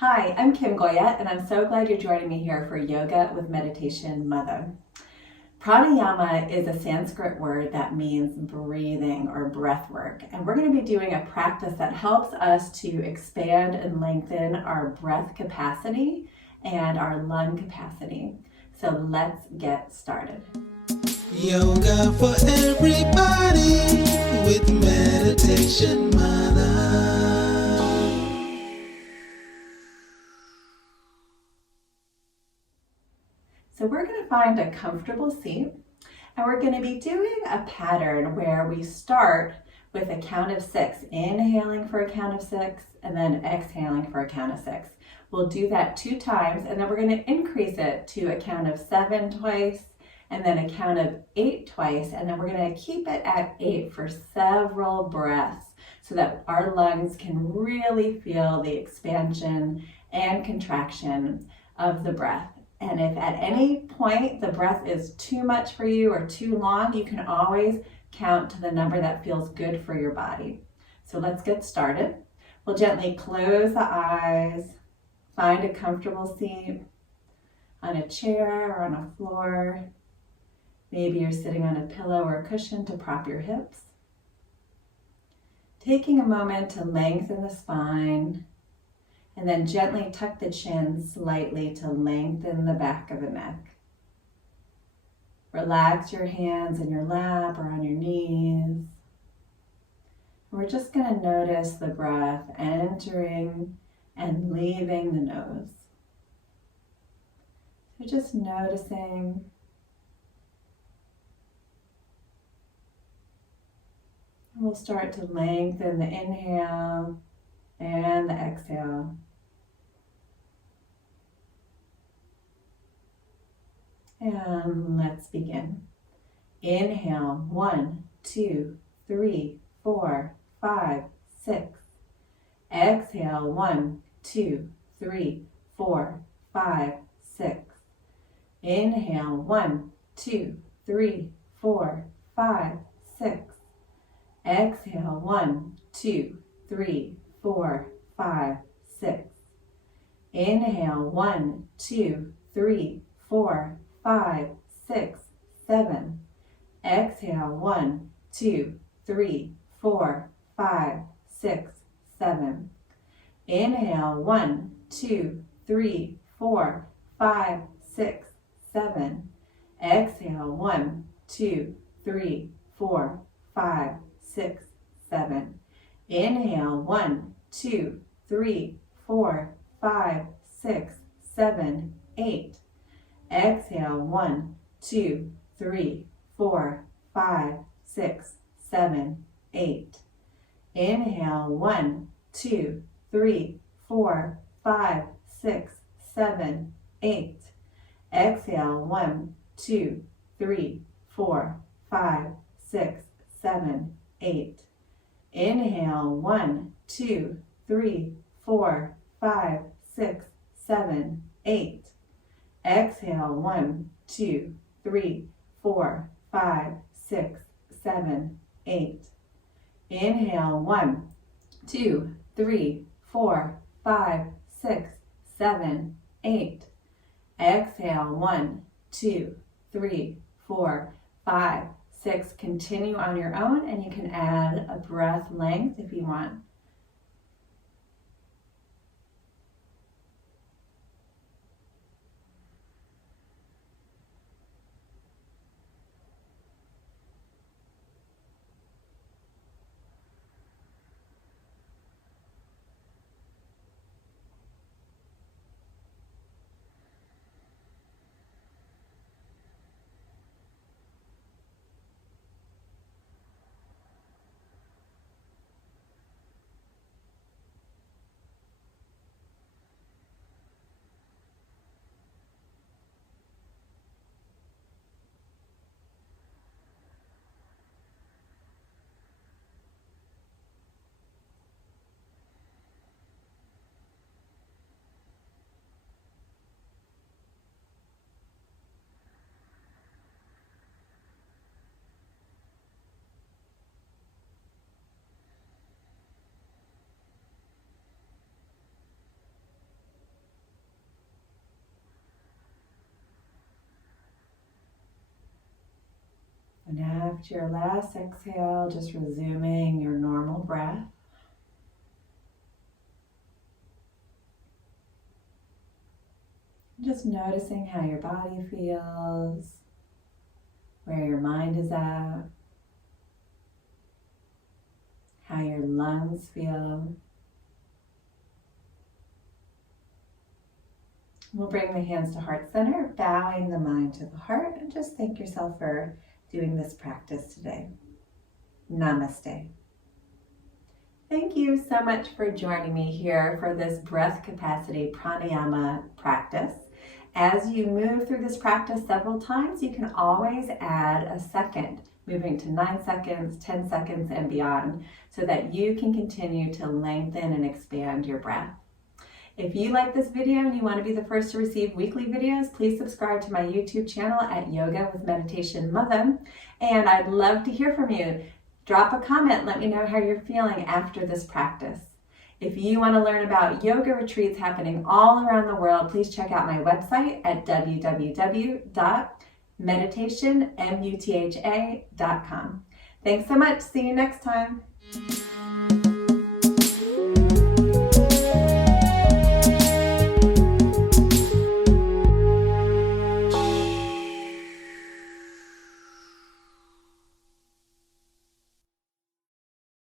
Hi, I'm Kim Goyette, and I'm so glad you're joining me here for Yoga with Meditation Mutha. Pranayama is a Sanskrit word that means breathing or breath work, and we're going to be doing a practice that helps us to expand and lengthen our breath capacity and our lung capacity. So let's get started. Yoga for everybody with Meditation Mutha. So we're going to find a comfortable seat, and we're going to be doing a pattern where we start with a count of 6, inhaling for a count of 6, and then exhaling for a count of 6. We'll do that 2 times, and then we're going to increase it to a count of 7 twice, and then a count of 8 twice, and then we're going to keep it at 8 for several breaths so that our lungs can really feel the expansion and contraction of the breath. And if at any point the breath is too much for you or too long, you can always count to the number that feels good for your body. So let's get started. We'll gently close the eyes, find a comfortable seat on a chair or on a floor. Maybe you're sitting on a pillow or a cushion to prop your hips. Taking a moment to lengthen the spine, and then gently tuck the chin slightly to lengthen the back of the neck. Relax your hands in your lap or on your knees. We're just going to notice the breath entering and leaving the nose. So just noticing. We'll start to lengthen the inhale and the exhale. And let's begin. Inhale, 1, 2, 3, 4, 5, 6. Exhale, 1, 2, 3, 4, 5, 6. Inhale, 1, 2, 3, 4, 5, 6. Exhale, 1, 2, 3, 4, 5, 6. Inhale, 1, 2, 3, 4, 5, 6, 7. Exhale, 1, 2, 3, 4, 5, 6, 7. Inhale, 1, 2, 3, 4, 5, 6, 7. Exhale, 1, 2, 3, 4, 5, 6, 7. Inhale, 1, 2, 3, 4, 5, 6, 7, 8. Exhale, 1, 2, 3, 4, 5, 6, 7, 8. Inhale, 1, 2, 3, 4, 5, 6, 7, 8. Exhale, 1, 2, 3, 4, 5, 6, 7, 8. Inhale, 1, 2, 3, 4, 5, 6, 7, 8. Exhale, 1, 2, 3, 4, 5, 6, 7, 8. Inhale, 1, 2, 3, 4, 5, 6, 7, 8. Exhale, 1, 2, 3, 4, 5, 6. Continue on your own, and you can add a breath length if you want. back to your last exhale, just resuming your normal breath. Just noticing how your body feels, where your mind is at, how your lungs feel. We'll bring the hands to heart center, bowing the mind to the heart, and just thank yourself for doing this practice today. Namaste. Thank you so much for joining me here for this breath capacity pranayama practice. As you move through this practice several times, you can always add a second, moving to 9 seconds, 10 seconds, and beyond, so that you can continue to lengthen and expand your breath. If you like this video and you want to be the first to receive weekly videos, please subscribe to my YouTube channel at Yoga with Meditation Mutha. And I'd love to hear from you. Drop a comment, let me know how you're feeling after this practice. If you want to learn about yoga retreats happening all around the world, please check out my website at www.meditationmutha.com. Thanks so much. See you next time.